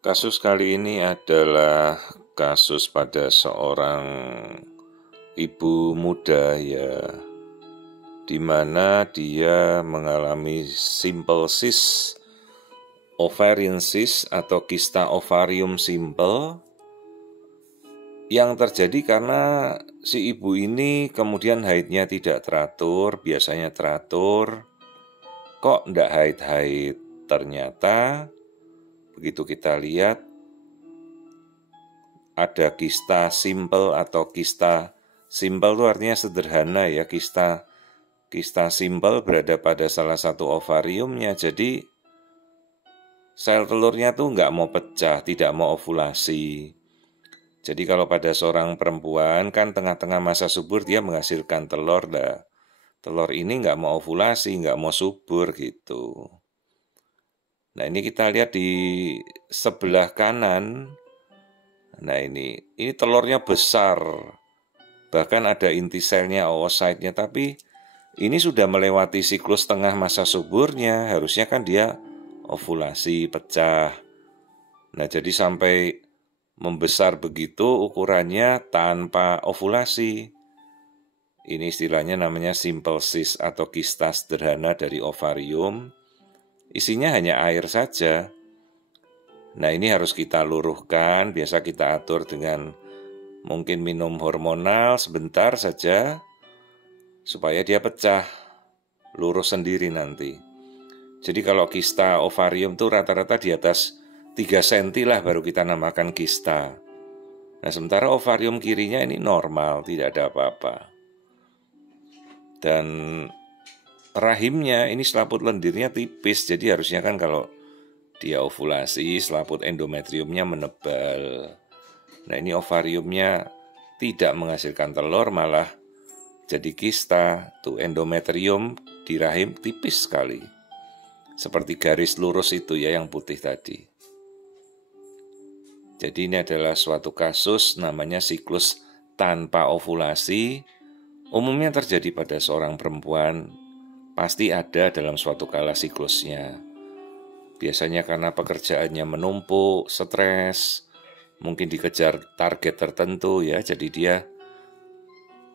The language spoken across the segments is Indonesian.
Kasus kali ini adalah kasus pada seorang ibu muda ya, di mana dia mengalami simple cyst, ovarian cyst atau kista ovarium simple yang terjadi karena si ibu ini kemudian haidnya tidak teratur, biasanya teratur, kok ndak haid-haid. Ternyata begitu kita lihat ada kista simple atau kista simple itu artinya sederhana ya, kista simple berada pada salah satu ovariumnya, jadi sel telurnya tuh nggak mau pecah, tidak mau ovulasi. Jadi kalau pada seorang perempuan kan tengah-tengah masa subur dia menghasilkan telur, telur ini nggak mau ovulasi, nggak mau subur gitu. Nah ini kita lihat di sebelah kanan. Nah ini telurnya besar, bahkan ada inti selnya, oocyte-nya, tapi ini sudah melewati siklus tengah masa suburnya, harusnya kan dia ovulasi, pecah. Nah jadi sampai membesar begitu ukurannya tanpa ovulasi. Ini istilahnya namanya simple cyst atau kista sederhana dari ovarium. Isinya hanya air saja. Nah ini harus kita luruhkan, biasa kita atur dengan mungkin minum hormonal sebentar saja, supaya dia pecah, lurus sendiri nanti. Jadi kalau kista ovarium tuh rata-rata di atas 3 cm lah baru kita namakan kista. Nah sementara ovarium kirinya ini normal, tidak ada apa-apa. Dan rahimnya ini selaput lendirnya tipis, jadi harusnya kan kalau dia ovulasi selaput endometriumnya menebal. Nah ini ovariumnya tidak menghasilkan telur, malah jadi kista. Tuh endometrium di rahim tipis sekali, seperti garis lurus itu ya yang putih tadi. Jadi ini adalah suatu kasus namanya siklus tanpa ovulasi. Umumnya terjadi pada seorang perempuan, pasti ada dalam suatu kala siklusnya. Biasanya karena pekerjaannya menumpuk, stres, mungkin dikejar target tertentu ya, jadi dia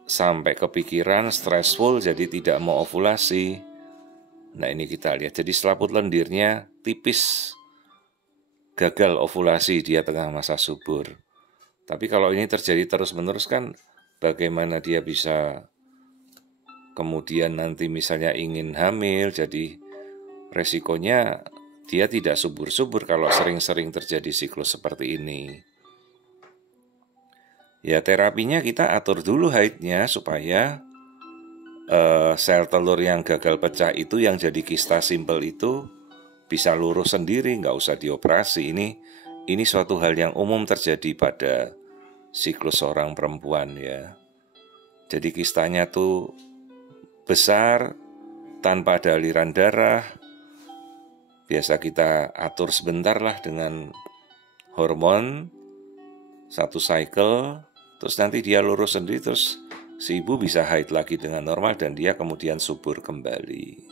sampai kepikiran, stressful, jadi tidak mau ovulasi. Nah ini kita lihat, jadi selaput lendirnya tipis, gagal ovulasi dia tengah masa subur. Tapi kalau ini terjadi terus-menerus kan bagaimana dia bisa kemudian nanti misalnya ingin hamil, jadi resikonya dia tidak subur-subur kalau sering-sering terjadi siklus seperti ini. Ya terapinya kita atur dulu haidnya supaya sel telur yang gagal pecah itu yang jadi kista simple itu bisa lurus sendiri, nggak usah dioperasi. Ini suatu hal yang umum terjadi pada siklus seorang perempuan ya. Jadi kistanya tuh besar tanpa ada aliran darah. Biasa kita atur sebentar lah dengan hormon, 1 cycle, terus nanti dia lurus sendiri, terus si ibu bisa haid lagi dengan normal dan dia kemudian subur kembali.